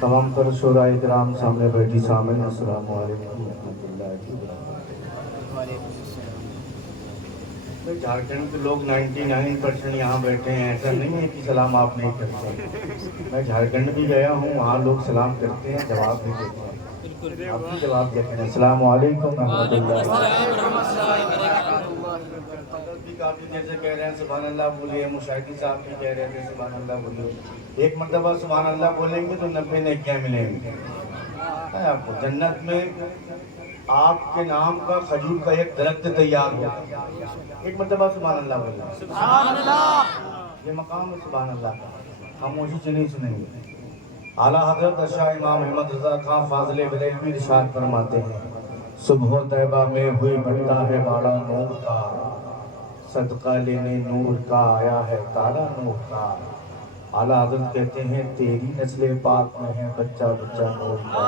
تمام تر شعراء کرام سامنے بیٹھی سامنے السلام علیکم ورحمۃ اللہ وبرکاتہ۔ جھارکھنڈ کے لوگ 99% یہاں بیٹھے ہیں، ایسا نہیں ہے کہ سلام آپ نہیں کرتے۔ میں جھارکھنڈ بھی گیا ہوں، وہاں لوگ سلام کرتے ہیں، جواب بھی دیتے ہیں۔ آپ بھی جواب دیتے ہیں السلام علیکم ورحمۃ اللہ۔ بھی کافی دیر سے کہہ رہے ہیں سبحان اللہ بولیے، مشاہدی صاحب بھی کہہ رہے تھے سبحان اللہ بولیے۔ ایک مرتبہ سبحان اللہ بولیں گے تو 90 نیکیاں ملیں گی آپ کو جنت میں۔ آپ کے نام کا کھجور کا ایک درخت تیار ہو، ایک مرتبہ سبحان اللہ بولیں۔ سبحان اللہ، یہ مقام ہے سبحان اللہ کا، خاموشی سے نہیں سنیں گے۔ اعلیٰ حضرت شاہ امام احمد رضا خان فاضل بریلوی ارشاد فرماتے ہیں صبح طیبہ میں ہوئی بڑھتا ہے باڑا نور کا، صدقہ لینے نور کا آیا ہے تارا نور کا۔ اعلیٰ حضرت کہتے ہیں تیری نسل پاک میں ہے بچہ بچہ نور کا،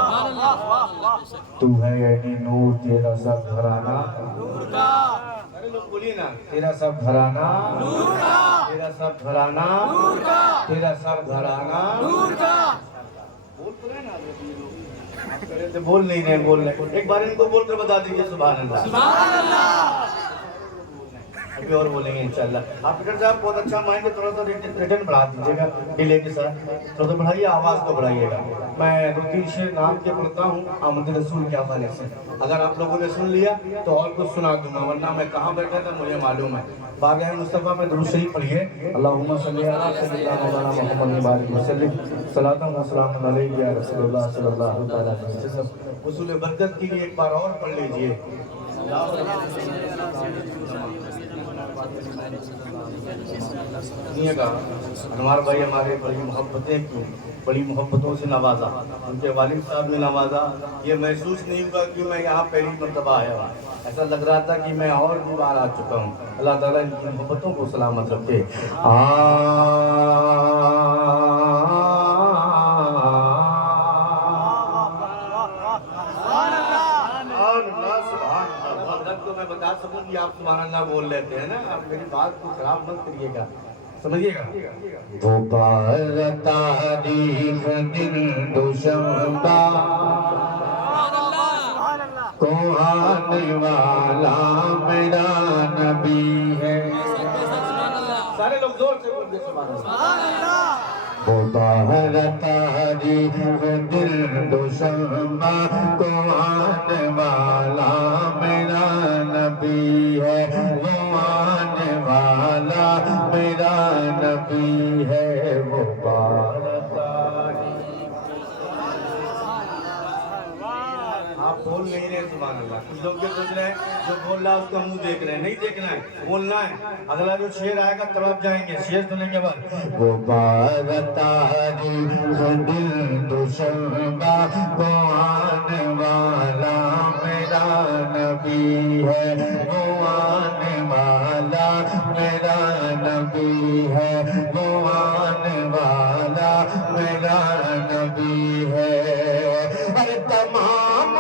تو ہے یعنی نور تیرا سب گھرانہ نور کا۔ ارے لوگ بولیے نا، تیرا سب گھرانہ نور کا، تیرا سب گھرانہ نور کا، تیرا سب گھرانہ نور کا۔ بول تو رہے نا آپ کہہ تھے بول نہیں رہے، بول رہے۔ ایک بار ان کو بول کر بتا دیجیے سبحان اللہ سبحان اللہ۔ ابھی اور بولیں گے انشاءاللہ۔ آپ ڈاکٹر صاحب بہت اچھا مائنڈ ہے، تھوڑا سا ریٹن بڑھا دیجیے گا ڈیلے کے ساتھ، تھوڑا سا بڑھائیے، آواز کو بڑھائیے گا۔ میں 2-3 شعر نام کے پڑھتا ہوں آمد رسول کے حوالے سے، اگر آپ لوگوں نے سن لیا تو اور کچھ سنا دوں گا، ورنہ میں کہاں بیٹھا تھا مجھے معلوم ہے۔ بارگاہ مصطفیٰ میں درود شریف پڑھیے، اللہم صلی علی سیدنا مولانا محمد وبارک وسلم، صلاۃ و سلام علیک یا رسول اللہ صلی اللہ تعالیٰ علیہ وسلم۔ حصول برکت کے لیے ایک بار اور پڑھ لیجیے۔ انوار بھائی ہمارے بڑی محبتیں کی، بڑی محبتوں سے نوازا، ان کے والد صاحب نے نوازا۔ یہ محسوس نہیں ہوا کہ میں یہاں پہلی مرتبہ آیا ہوں، ایسا لگ رہا تھا کہ میں اور بھی بار آ چکا ہوں۔ اللہ تعالیٰ ان کی محبتوں کو سلامت رکھے۔ میں بتا سکوں کہ آپ سبحان اللہ بول لیتے ہیں نا، آپ میری بات کو خراب مت کریے گا، سمجھیے گا۔ وہ بار تاریخ دل دوشنبہ کو آنے والا میرا نبی ہے۔ سارے لوگ زور سے بول دے سبحان اللہ۔ وہ بار تاریخ دل دوشنبہ کو آنے والا میرا نبی ہے، وہ آنے والا میرا نبی ہے، وہ بار تاریخ۔ آپ بول نہیں رہے سبحان اللہ، کچھ لوگ یہ سوچ رہے ہیں جو بول رہا ہے اس کا منہ دیکھ رہے ہیں، نہیں دیکھنا ہے، بولنا ہے۔ اگلا جو شعر آئے گا تب آپ جائیں گے، شعر سننے کے بعد۔ وہ بار تاریخ دل دوشنبہ کو آنے والا میرا نبی ہے، وہ آنے والا میرا نبی ہے، وہ آنے والا میرا نبی ہے۔ ارے تمام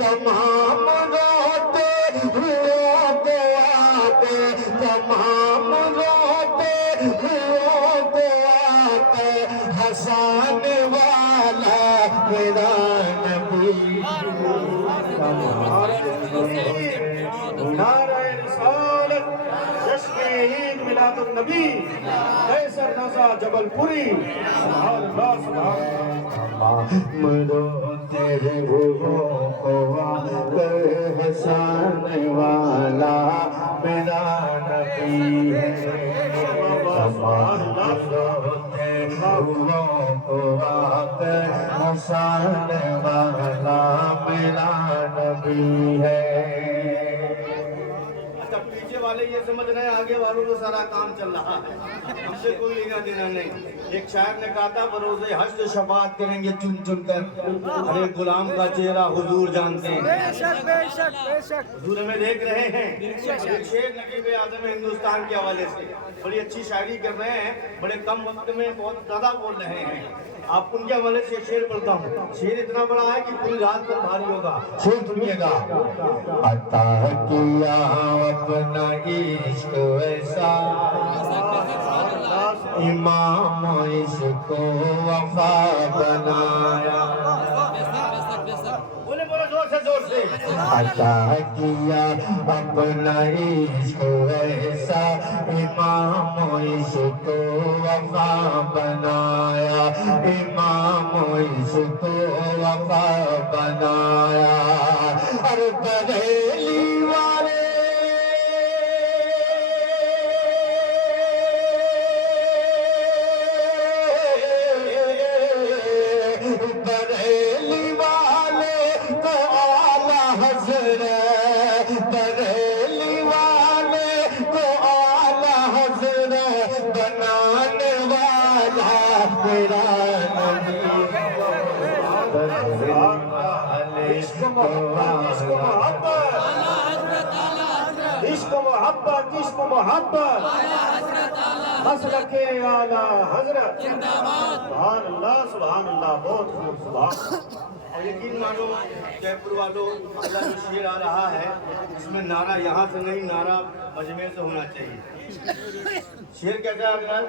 تمام روتے ہوا کو آتے، تمام روتے ہوا کو آتے، ہنسانے والا میرا نبی۔ نعرہ رسالت، جشن عید میلاد النبی، قیصر رضا جبل پوری، سبحان اللہ سبحان اللہ۔ روتے ہوا کو آتے، ہنسانے والا میرا نبی ہے۔ روتے ہوا کو آتے، ہنسانے والا میرا نبی ہے۔ پیچھے والے یہ سمجھ رہے ہیں آگے والوں کو سارا کام چل رہا ہے، ہم سے کوئی لینا دینا نہیں۔ ایک شاعر نے کہا تھا بروز حشر شفاعت کریں گے چن چن کر، ارے غلام کا چہرہ حضور جانتے ہیں۔ بے شک بے شک بے شک حضور ہمیں دیکھ رہے ہیں۔ ایک شعر نقیب اعظم ہندوستان کے حوالے سے بڑی اچھی شاعری کر رہے ہیں، بڑے کم وقت میں بہت زیادہ بول رہے ہیں۔ آپ ان کے حوالے سے شعر پڑھتا ہوں. شعر اتنا بڑا ہے کہ پوری رات پر بھاری ہوگا. شعر سنیے گا. عطا کیا اپنا عشق ایسا امام عشق کو وفا بنایا. بولے بولے زور سے زور سے. عطا کیا اپنا عشق ایسا امام عشق کو وفا بنایا. امام عشق کو وفا بنایا. اور بریلی والے بریلی والے کو اعلیٰ حضرت بریلی والے کو اعلیٰ حضرت بنانے والا میرا نبی. عشق محبت عشق محبت مسلک اعلیٰ حضرت. سبحان اللہ سبحان اللہ. بہت خوب سبحان. اور یقین مانو جے پور والوں اللہ جو شعر آ رہا ہے اس میں نعرہ یہاں سے نہیں نعرہ مجمع سے ہونا چاہیے. شعر کہتا ہے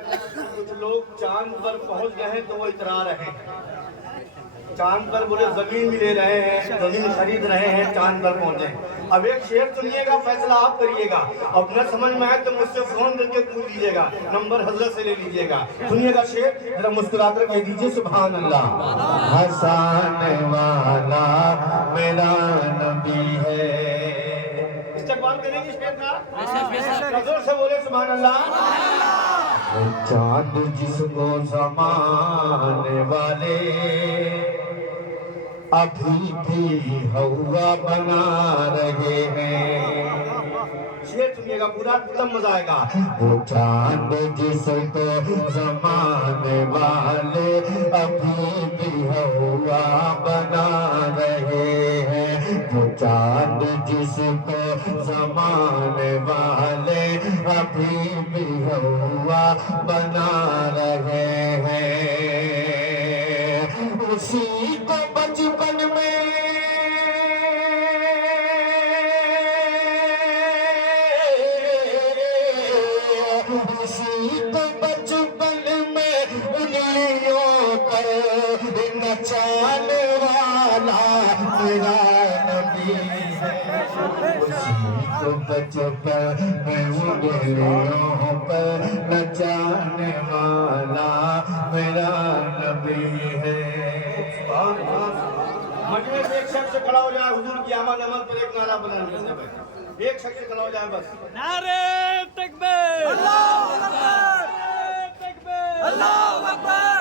کچھ لوگ چاند پر پہنچ گئے ہیں تو وہ اترا رہے ہیں. چاند پر بولے زمین بھی لے رہے ہیں زمین خرید رہے ہیں چاند پر پہنچے. اب ایک شعر سنیے گا فیصلہ آپ کریے گا. اب نہ سمجھ میں آئے تو مجھ سے فون کر کے پوچھ لیجیے گا نمبر حضرت سے لے لیجیے گا. سنیے گا شعر ذرا مسکرا کر کہہ دیجیے سبحان اللہ. ہنسانے والا میرا نبی ہے. استقبال کریں گے شعر کا زور سے بولے سبحان اللہ. چاند جس کو زمانے والے ابھی بھی ہوا بنا رہے ہیں. شعر سنیے گا پورا تب مزہ آئے گا. وہ چاند جس کو زمانے والے ابھی بھی ہوا بنا رہے ہیں. وہ چاند جس کو زمانے والے ابھی بھی ہوا بنا رہے ہیں. اسی کو بچپن میں اسی کو بچپن میں انگلیوں پر نچانے والا میرا نبی ہے. اسی کو بچپن میں انگلیوں پر نچانے والا میرا نبی ہے. مجمع سے ایک شخص کھڑا ہو جائے حضور کی آمد عمل پر ایک نعرہ بنا لیں. ایک شخص کھڑا ہو جائے بس. نعرہ تکبیر اللہ اکبر تکبیر اللہ اکبر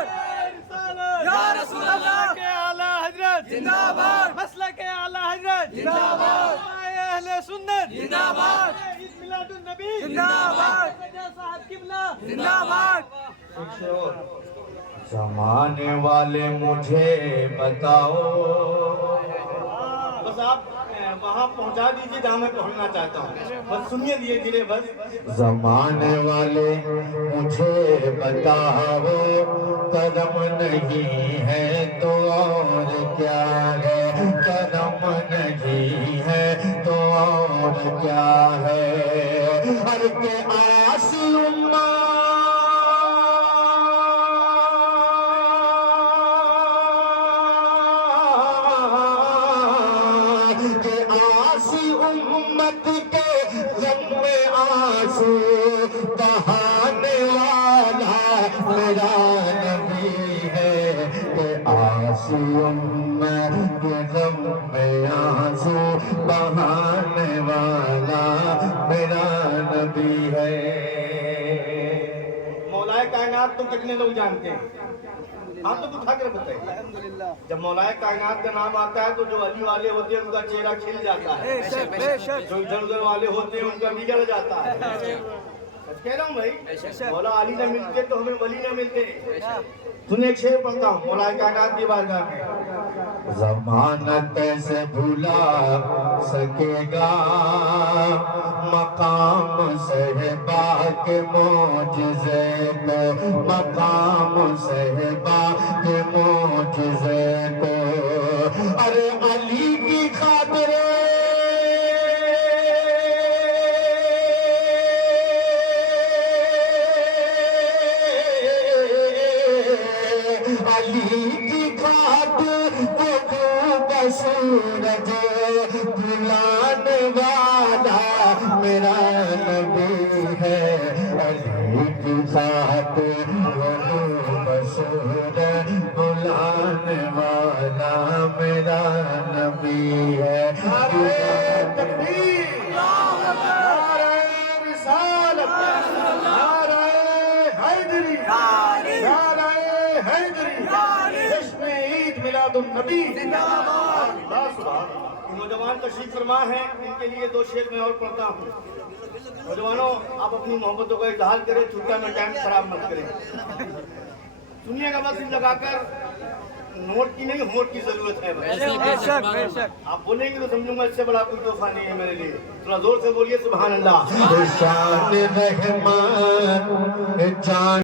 یا رسول اللہ کے اعلیٰ حضرت زندہ باد. مسلک اعلیٰ حضرت زندہ باد. اہل سنت زندہ باد. عید میلاد النبی زندہ باد. صاحب قبلہ زندہ باد. زمانے والے مجھے بتاؤ. بس آپ وہاں پہنچا دیجیے جہاں میں پہنچنا چاہتا ہوں. بس سنیے دیے گرے بس. زمانے والے مجھے بتاؤ کرم نہیں ہے تو اور کیا ہے. کرم نہیں ہے تو اور کیا ہے. ہر کے آسی امت امت کے غم میں آنسو بہانے والا میرا نبی ہے. کہ آنسو امت کے غم میں آنسو بہانے والا میرا نبی ہے. مولا کائنات تو کتنے لوگ جانتے ہیں؟ آپ تو اٹھا کر بتائیے. جب مولا کائنات کا نام آتا ہے تو جو علی والے ہوتے ہیں ان کا چہرہ کھل جاتا ہے. جو ادھر ادھر والے ہوتے ہیں ان کا بگڑ جاتا ہے. سچ کہہ رہا ہوں بھائی. مولا علی نہ ملتے تو ہمیں ولی نہ ملتے. تم ایک شعر پڑھتا ہوں مولا کائنات کی بارگاہ میں. زمانہ کیسے بھلا سکے گا مقام صحبہ کے معجزے کو. مقام صحبہ کے معجزے کو ارے علی کی خاطر علی کی خاطر وہ ڈوبا سورج بلانے والا میرا نبی ہے علی کی خاطر وہ ڈوبا سورج بلانے والا میرا نبی ہے تکبیر نعرہ رسالت نعرہ حیدری نعرہ حیدری جشن عید میلاد النبی نوجوان تشریف فرما ہیں، ان کے لیے دو شعر میں اور پڑھتا ہوں۔ نوجوانوں آپ اپنی محبتوں کا اظہار کریں، چھٹا میں ٹائم خراب مت کریں۔ سنیے گا بس لگا کر، نوٹ کی نہیں ہونٹ کی ضرورت ہے۔ آپ بولیں گے تو سمجھوں گا اس سے بڑا کوئی تحفہ نہیں ہے میرے لیے۔ تھوڑا زور سے بولیے سبحان اللہ۔ شان رحمان جان